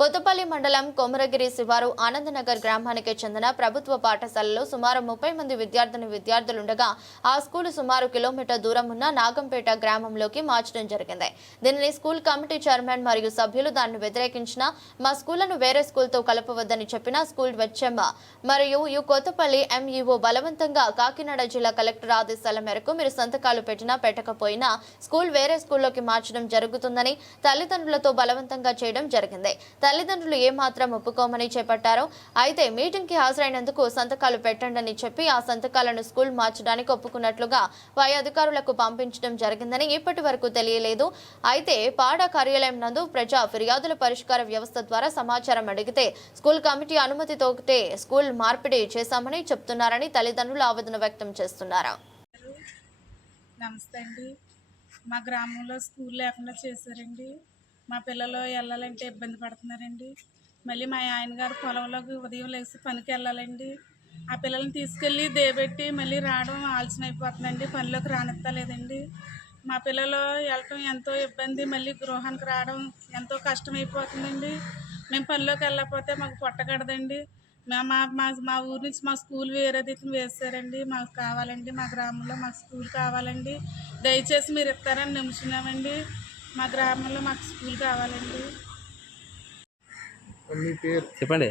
కొత్తపల్లి మండలం కొమరగిరి శివారు ఆనందనగర్ గ్రామానికి చెందిన ప్రభుత్వ పాఠశాలలో సుమారు ముప్పై మంది విద్యార్థిని విద్యార్థులుండగా ఆ స్కూలు సుమారు కిలోమీటర్ దూరం ఉన్న నాగంపేట గ్రామంలోకి మార్చడం జరిగింది. దీనిని స్కూల్ కమిటీ చైర్మన్ మరియు సభ్యులు దాన్ని వ్యతిరేకించిన మా స్కూళ్ళను వేరే స్కూల్తో కలపవద్దని చెప్పిన స్కూల్ వెచ్చమ్మ. మరియు యు కొత్తపల్లి ఎంఈఓ బలవంతంగా కాకినాడ జిల్లా కలెక్టర్ ఆదేశాల మేరకు మీరు సంతకాలు పెట్టినా పెట్టకపోయినా స్కూల్ వేరే స్కూల్లోకి మార్చడం జరుగుతుందని తల్లిదండ్రులతో బలవంతంగా చేయడం జరిగింది. తల్లిదండ్రులు ఏమాత్రం ఒప్పుకోమని చేపట్టారో. అయితే మీటింగ్కి హాజరైనందుకు సంతకాలు పెట్టండని చెప్పి ఆ సంతకాలను స్కూల్ మార్చడానికి ఒప్పుకున్నట్లుగా పై అధికారులకు పంపించడం జరిగిందని ఇప్పటి వరకు తెలియలేదు. అయితే పాడ కార్యాలయం నందు ప్రజా ఫిర్యాదుల పరిష్కార వ్యవస్థ ద్వారా సమాచారం అడిగితే స్కూల్ కమిటీ అనుమతితోటే స్కూల్ మార్పిడి చేశామని చెప్తున్నారని తల్లిదండ్రులు ఆవేదన వ్యక్తం చేస్తున్నారు? నమస్తే అండి. మా గ్రామంలో స్కూల్ లేకుండా చేశారండి. మా పిల్లలు వెళ్ళాలంటే ఇబ్బంది పడుతున్నారండి. మళ్ళీ మా ఆయన గారు పొలంలోకి ఉదయం లేచి పనికి వెళ్ళాలండి. ఆ పిల్లల్ని తీసుకెళ్ళి దేబెట్టి మళ్ళీ రావడం ఆలస్యం అయిపోతుందండి పనిలోకి రానిస్తలేదండి మా పిల్లలు వెళ్ళటం ఎంతో ఇబ్బంది మళ్ళీ గృహానికి రావడం ఎంతో కష్టమైపోతుందండి. మేము పనిలోకి వెళ్ళకపోతే మాకు పొట్టగడదండి మా మా మా ఊరి నుంచి మా స్కూల్ వేరే దిక్కున వేస్తారండి. మాకు కావాలండి మా గ్రామంలో మాకు స్కూల్ కావాలండి. దయచేసి మీరు ఇస్తారని నిమిషినామండి మా గ్రామంలో మాకు స్కూల్ కావాలండి. చెప్పండి.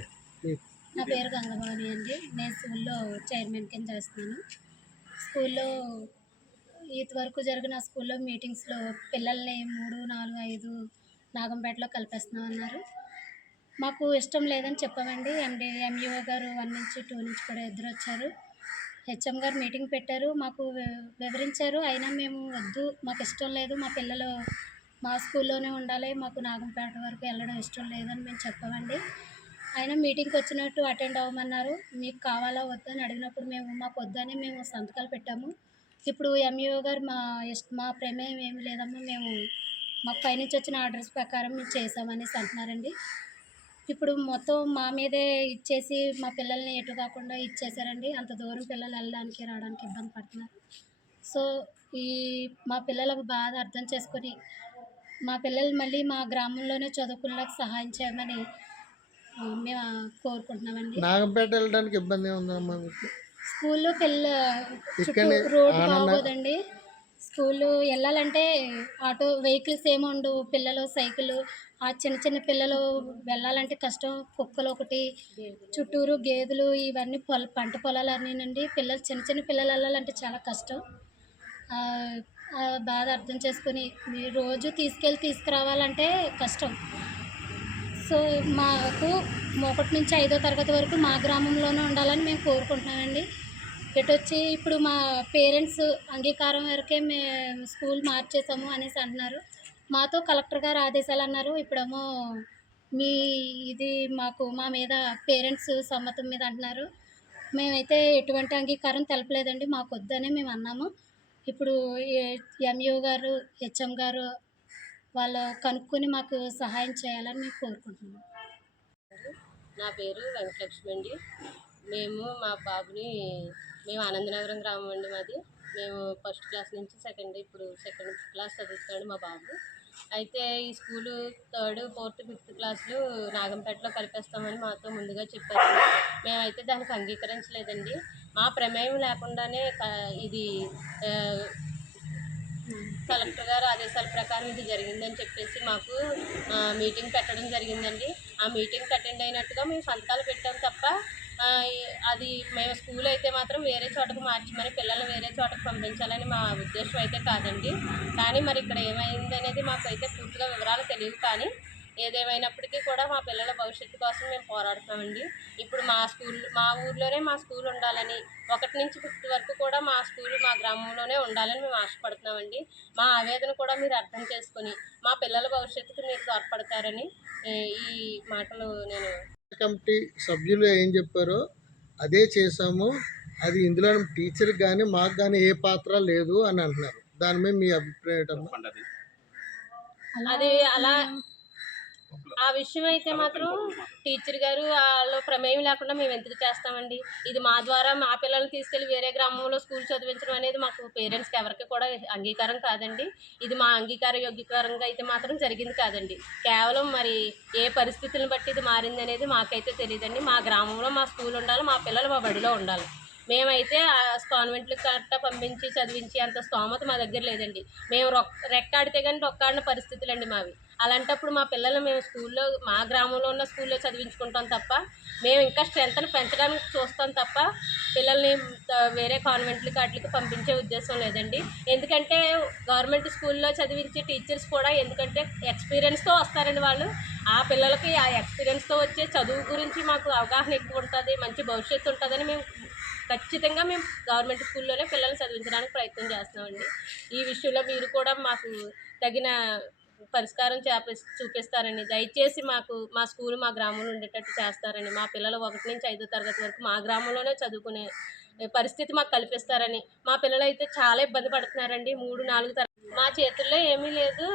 నా పేరు గంగభవాని అండి. నేను స్కూల్లో చైర్మన్ కింద చేస్తున్నాను. స్కూల్లో ఇది వరకు జరిగిన స్కూల్లో మీటింగ్స్లో పిల్లల్ని మూడు నాలుగు ఐదు నాగంపేటలో కలిపేస్తున్నామన్నారు. మాకు ఇష్టం లేదని చెప్పామండి. ఎండి ఎంఈఓ గారు వన్ నుంచి టూ నుంచి కూడా ఇద్దరు వచ్చారు. హెచ్ఎం గారు మీటింగ్ పెట్టారు. మాకు వివరించారు. అయినా మేము వద్దు. మాకు ఇష్టం లేదు. మా పిల్లలు మా స్కూల్లోనే ఉండాలి. మాకు నాగంపేట వరకు వెళ్ళడం ఇష్టం లేదని మేము చెప్పామండి. అయినా మీటింగ్కి వచ్చినట్టు అటెండ్ అవ్వమన్నారు. మీకు కావాలా వద్దని అడిగినప్పుడు మేము మాకు వద్దని మేము సంతకాలు పెట్టాము. ఇప్పుడు ఎంఈఓ గారు మా ఇష్ట మా ప్రమేయం ఏమి లేదమ్మా మేము మాకు పైనుంచి వచ్చిన ఆర్డర్స్ ప్రకారం మేము చేసామనేసి అంటున్నారండి. ఇప్పుడు మొత్తం మా మీదే ఇచ్చేసి మా పిల్లల్ని ఎటు కాకుండా ఇచ్చేసారండి. అంత దూరం పిల్లలు వెళ్ళడానికి రావడానికి ఇబ్బంది పడుతున్నారు. సో ఈ మా పిల్లలకు బాధ అర్థం చేసుకొని మా పిల్లలు మళ్ళీ మా గ్రామంలోనే చదువుకునేలాగా సహాయం చేయమని మేము కోరుకుంటున్నామండి. నాగంపేట వెళ్ళడానికి ఇబ్బంది ఉందమ్మా మీకు? స్కూల్లో పిల్ల ఆనంద- బాగోదండి. స్కూల్ వెళ్ళాలంటే ఆటో వెహికల్స్ ఏమి ఉండవు. పిల్లలు సైకిల్ ఆ చిన్న చిన్న పిల్లలు వెళ్ళాలంటే కష్టం. కుక్కలు ఒకటి చుట్టూరు గేదెలు ఇవన్నీ పొల పంట పొలాలు అన్నీనండి పిల్లలు చిన్న చిన్న పిల్లలు వెళ్ళాలంటే చాలా కష్టం. బాధ అర్థం చేసుకొని మీరు రోజు తీసుకెళ్ళి తీసుకురావాలంటే కష్టం. సో మాకు ఒకటి నుంచి ఐదో తరగతి వరకు మా గ్రామంలోనే ఉండాలని మేము కోరుకుంటున్నామండి. ఇటు వచ్చి ఇప్పుడు మా పేరెంట్స్ అంగీకారం వరకే మేము స్కూల్ మార్చేసాము అనేసి అంటున్నారు. మాతో కలెక్టర్ గారు ఆదేశాలు అన్నారు. ఇప్పుడేమో మీ ఇది మాకు మా మీద పేరెంట్స్ సమ్మతం మీద అంటున్నారు. మేమైతే ఎటువంటి అంగీకారం తెలపలేదండి. మాకు వద్దనే మేము అన్నాము ఇప్పుడు ఎంఈఓ గారు హెచ్ఎం గారు వాళ్ళు కనుక్కొని మాకు సహాయం చేయాలని మేము కోరుకుంటున్నాం. నా పేరు వెంకటలక్ష్మి అండి. మేము మా బాబుని మేము ఆనందనగరం గ్రామం అండి మాది. మేము ఫస్ట్ క్లాస్ నుంచి సెకండ్ ఇప్పుడు సెకండ్ క్లాస్ చదువుతున్నాడు మా బాబు. అయితే ఈ స్కూలు థర్డ్ ఫోర్త్ ఫిఫ్త్ క్లాసులు నాగంపేటలో కలిపేస్తామని మాతో ముందుగా చెప్పారు. మేమైతే దానికి అంగీకరించలేదండి. మా ప్రమేయం లేకుండానే ఇది కలెక్టర్ గారు ఆదేశాల ప్రకారం ఇది జరిగిందని చెప్పేసి మాకు మీటింగ్ పెట్టడం జరిగిందండి. ఆ మీటింగ్కి అటెండ్ అయినట్టుగా మేము సంతకాలు పెట్టాం తప్ప అది మేము స్కూల్ అయితే మాత్రం వేరే చోటకు మార్చి మరి పిల్లల్ని వేరే చోటకు పంపించాలని మా ఉద్దేశం అయితే కాదండి. కానీ మరి ఇక్కడ ఏమైంది అనేది మాకు అయితే పూర్తిగా వివరాలు తెలియదు. కానీ ఏదేమైనప్పటికీ కూడా మా పిల్లల భవిష్యత్తు కోసం మేము పోరాడుతామండి. ఇప్పుడు మా స్కూల్ మా ఊర్లోనే మా స్కూల్ ఉండాలని ఒకటి నుంచి ఫిఫ్త్ వరకు కూడా మా స్కూల్ మా గ్రామంలోనే ఉండాలని మేము ఆశపడుతున్నామండి. మా ఆవేదన కూడా మీరు అర్థం చేసుకొని మా పిల్లల భవిష్యత్తుకు మీరు తోడ్పడతారని ఈ మాటలు నేను కమిటీ సభ్యులు ఏం చెప్పారో అదే చేసాము అది ఇందులో టీచర్ కానీ మాకు కానీ ఏ పాత్ర లేదు అని అంటున్నారు. దాని మీద మీ అభిప్రాయం? అది. అలా ఆ విషయం అయితే మాత్రం టీచర్ గారు వాళ్ళు ప్రమేయం లేకుండా మేము ఎందుకు చేస్తామండి? ఇది మా ద్వారా మా పిల్లల్ని తీసుకెళ్ళి వేరే గ్రామంలో స్కూల్ చదివించడం అనేది మాకు పేరెంట్స్కి ఎవరికి కూడా అంగీకారం కాదండి. ఇది మా అంగీకార యోగ్యకరంగా అయితే మాత్రం జరిగింది కాదండి. కేవలం మరి ఏ పరిస్థితులను బట్టి ఇది మారింది అనేది మాకైతే తెలియదండి. మా గ్రామంలో మా స్కూల్ ఉండాలి మా పిల్లలు మా బడిలో ఉండాలి. మేమైతే ఆ కాన్వెంట్లకు కట్ట పంపించి చదివించి అంత స్తోమత మా దగ్గర లేదండి. మేము రొక్ రెక్కాడితే కానీ రొక్కాడిన పరిస్థితులండి మావి. అలాంటప్పుడు మా పిల్లల్ని మేము స్కూల్లో మా గ్రామంలో ఉన్న స్కూల్లో చదివించుకుంటాం తప్ప మేము ఇంకా స్ట్రెంత్ని పెంచడానికి చూస్తాం తప్ప పిల్లల్ని వేరే కాన్వెంట్లకి వాటికి పంపించే ఉద్దేశం లేదండి. ఎందుకంటే గవర్నమెంట్ స్కూల్లో చదివించే టీచర్స్ కూడా ఎందుకంటే ఎక్స్పీరియన్స్తో వస్తారండి వాళ్ళు. ఆ పిల్లలకి ఆ ఎక్స్పీరియన్స్తో వచ్చే చదువు గురించి మాకు అవగాహన ఎక్కువ ఉంటుంది మంచి భవిష్యత్తు ఉంటుందని మేము ఖచ్చితంగా మేము గవర్నమెంట్ స్కూల్లోనే పిల్లల్ని చదివించడానికి ప్రయత్నం చేస్తున్నామండి. ఈ విషయంలో మీరు కూడా మాకు తగిన పరిష్కారం చేపి చూపిస్తారని దయచేసి మాకు మా స్కూల్ మా గ్రామంలో ఉండేటట్టు చేస్తారని మా పిల్లలు ఒకటి నుంచి ఐదో తరగతి వరకు మా గ్రామంలోనే చదువుకునే పరిస్థితి మాకు కల్పిస్తారని. మా పిల్లలు అయితే చాలా ఇబ్బంది పడుతున్నారండి. మూడు నాలుగు తరగతి మా చేతుల్లో ఏమీ లేదు.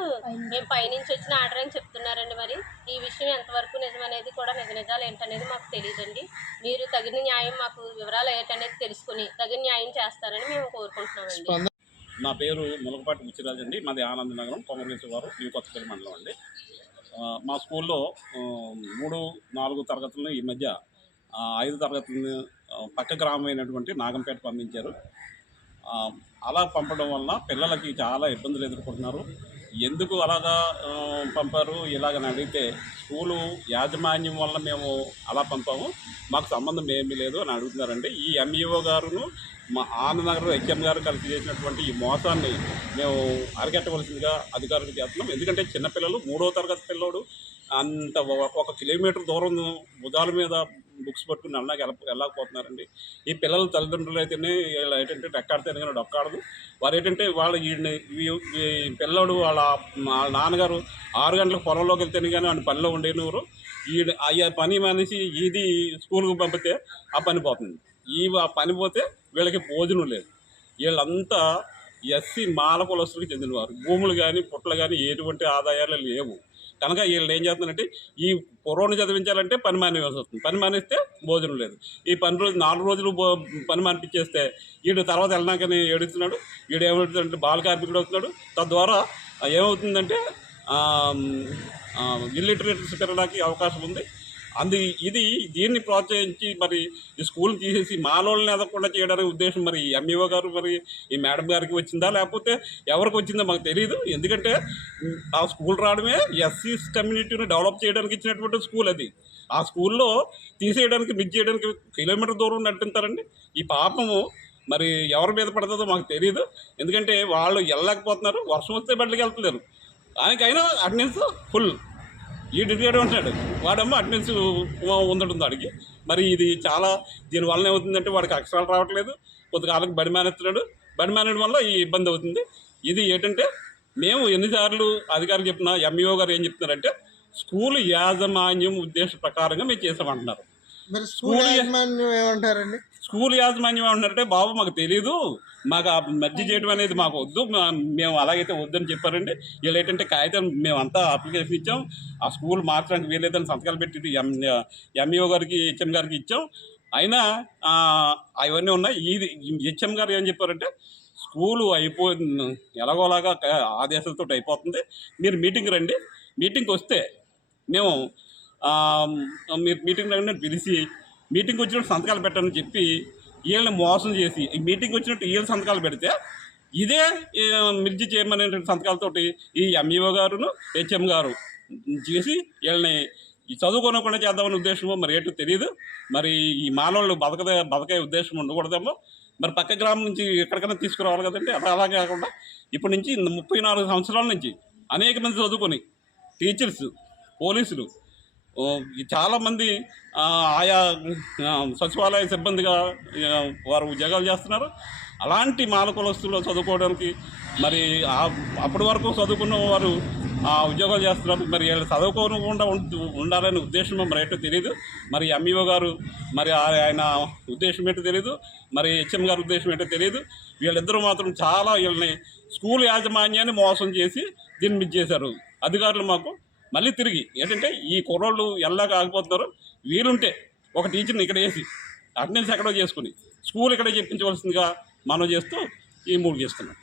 మేము పైనుంచి వచ్చిన ఆర్డర్ అని చెప్తున్నారండి మరి. ఈ విషయం ఎంతవరకు నిజమనేది కూడా నిజ నిజాలు ఏంటనేది మాకు తెలియదండి. మీరు తగిన న్యాయం మాకు వివరాలు ఏంటనేది తెలుసుకుని తగిన న్యాయం చేస్తారని మేము కోరుకుంటున్నామండి. నా పేరు ములకపాటి ముచ్చిరాజు అండి. మాది ఆనంద నగరం కొమరగేశ్వరవారు న్యూ కొత్తపల్లి మండలం అండి. మా స్కూల్లో మూడు నాలుగు తరగతులను ఈ మధ్య ఐదు తరగతులను ఆ, పక్క గ్రామమైనటువంటి నాగంపేట పంపించారు. అలా పంపడం వలన పిల్లలకి చాలా ఇబ్బందులు ఎదుర్కొంటున్నారు. ఎందుకు అలాగా పంపారు? ఇలాగని అడిగితే స్కూలు యాజమాన్యం వల్ల మేము అలా పంపాము. మాకు సంబంధం ఏమీ లేదు అని అడుగుతున్నారండి. ఈ ఎంఈఓ గారును మా ఆనందనగర్ హెచ్ఎం గారు కలిసి చేసినటువంటి ఈ మోసాన్ని మేము అరికట్టవలసిందిగా అధికారులకు చేస్తున్నాం. ఎందుకంటే చిన్నపిల్లలు మూడో తరగతి పిల్లోడు అంత ఒక- ఒక కిలోమీటర్ దూరం భుజాల మీద బుక్స్ పట్టుకుని అన్నాకి వెళ్ళ వెళ్ళకపోతున్నారండి. ఈ పిల్లల తల్లిదండ్రులు అయితేనే వీళ్ళు ఏంటంటే రెక్కాడితేనే కానీ డొక్కాడదు. వారు ఏంటంటే వాళ్ళ వీడిని ఈ- పిల్లోడు వాళ్ళ వాళ్ళ నాన్నగారు ఆరు గంటలకు పొలంలోకి వెళ్తేనే కానీ వాడిని పనిలో ఉండేవారు ఈ పని మనిషి ఇది స్కూల్కి పంపితే ఆ పని పోతుంది. ఈ పని పోతే వీళ్ళకి భోజనం లేదు. వీళ్ళంతా ఎస్సీ మాల కులస్తులకు చెందినవారు. భూములు కానీ పుట్టలు కానీ ఎటువంటి ఆదాయాలు లేవు. కనుక వీళ్ళు ఏం చేస్తున్నారంటే ఈ పొరవను చదివించాలంటే పని మానేవాల్సి వస్తుంది. పని మానేస్తే భోజనం లేదు. ఈ పని రోజు నాలుగు రోజులు పని మానిపించేస్తే వీడు తర్వాత వెళ్ళడానికని ఏడుస్తున్నాడు. వీడు ఏమవుతుందంటే బాల కార్మికుడు అవుతున్నాడు. తద్వారా ఏమవుతుందంటే ఇల్లిటరేటర్స్ పెరగడానికి అవకాశం ఉంది. అందు ఇది దీన్ని ప్రోత్సహించి మరి ఈ స్కూల్ తీసేసి మాలోళ్ళని ఎదగకుండా చేయడానికి ఉద్దేశం మరి ఎంఈఓ గారు మరి ఈ మేడం గారికి వచ్చిందా? లేకపోతే ఎవరికి వచ్చిందో మాకు తెలియదు ఎందుకంటే ఆ స్కూల్ రావడమే ఎస్సీ కమ్యూనిటీని డెవలప్ చేయడానికి ఇచ్చినటువంటి స్కూల్ అది. ఆ స్కూల్లో తీసేయడానికి మిస్ చేయడానికి కిలోమీటర్ దూరం నట్టుంటారండి ఈ పాపము మరి ఎవరి మీద పడుతుందో మాకు తెలియదు ఎందుకంటే వాళ్ళు వెళ్ళలేకపోతున్నారు. వర్షం వస్తే బయటకు వెళ్తలేరు. దానికైనా అటెండెన్స్ ఫుల్. ఈ డిగ్రీ ఉంటాడు వాడేమో అటెండెన్స్ ఉందడుంది వాడికి. మరి ఇది చాలా దీనివల్ల ఏమవుతుందంటే వాడికి అక్షరాలు రావట్లేదు. కొంతకాలం బడి మానేస్తున్నాడు బడి మానేయడం వల్ల ఈ ఇబ్బంది అవుతుంది. ఇది ఏంటంటే మేము ఎన్నిసార్లు అధికారులు చెప్పినా ఎంఈఓ గారు ఏం చెప్తున్నారంటే స్కూల్ యాజమాన్యం ఉద్దేశ ప్రకారంగా మేము చేసామంటున్నారు. స్కూల్ యాజమాన్యం ఏమంటారండి? స్కూల్ యాజమాన్యం ఉన్నారంటే బాబు మాకు తెలియదు మాకు మధ్య చేయడం అనేది మాకు వద్దు. మేము అలాగైతే వద్దని చెప్పారండి. వీళ్ళు ఏంటంటే కాగితం మేమంతా అప్లికేషన్ ఇచ్చాం. ఆ స్కూల్ మార్చడానికి వీలేదని సంతకాలు పెట్టి ఎం ఎంఈఓ గారికి హెచ్ఎం గారికి ఇచ్చాం. అయినా అవన్నీ ఉన్నాయి. ఇది హెచ్ఎం గారు ఏం చెప్పారంటే స్కూలు అయిపోయింది. ఎలాగోలాగా ఆదేశాలతో అయిపోతుంది. మీరు మీటింగ్ రండి. మీటింగ్కి వస్తే మేము మీరు మీటింగ్ రండి పిలిచి మీటింగ్ వచ్చినట్టు సంతకాలు పెట్టని చెప్పి వీళ్ళని మోసం చేసి ఈ మీటింగ్ వచ్చినట్టు వీళ్ళు సంతకాలు పెడితే ఇదే మిర్జి మిర్చి చేయమనేటువంటి సంతకాలతోటి ఈ ఎంఈఓ గారును హెచ్ఎం గారు చేసి వీళ్ళని చదువుకోనకుండా చేద్దామనే ఉద్దేశమో మరి ఏంటో తెలియదు మరి ఈ మానవులు బతకదే బతకే ఉద్దేశం ఉండకూడదేమో. మరి పక్క గ్రామం నుంచి ఎక్కడికైనా తీసుకురావాలి కదండి అలా అలా కాకుండా ఇప్పటి నుంచి ముప్పై నాలుగు సంవత్సరాల నుంచి అనేక మంది చదువుకొని టీచర్స్ పోలీసులు చాలామంది ఆయా సచివాలయ సిబ్బందిగా వారు ఉద్యోగాలు చేస్తున్నారు. అలాంటి మాల చదువుకోవడానికి మరి అప్పటి వరకు చదువుకున్న వారు ఆ ఉద్యోగాలు చేస్తున్నారు. మరి వీళ్ళు చదువుకోకుండా ఉండాలనే ఉద్దేశం మరి ఏంటో తెలియదు మరి ఎంఈఓ గారు మరి ఆ- ఆయన ఉద్దేశం ఏంటో తెలియదు మరి హెచ్ఎం గారి ఉద్దేశం ఏంటో తెలియదు వీళ్ళిద్దరూ మాత్రం చాలా వీళ్ళని స్కూల్ యాజమాన్యాన్ని మోసం చేసి దీన్ని చేశారు. అధికారులు మాకు మళ్ళీ తిరిగి. ఏంటంటే ఈ కుర్రోళ్ళు ఎలా ఆగిపోతున్నారు. వీలుంటే ఒక టీచర్ని ఇక్కడ వేసి అటెండెన్స్ ఎక్కడో చేసుకుని స్కూల్ ఇక్కడే చెప్పించవలసిందిగా మనం చేస్తూ ఈ మూడు చేస్తున్నాం.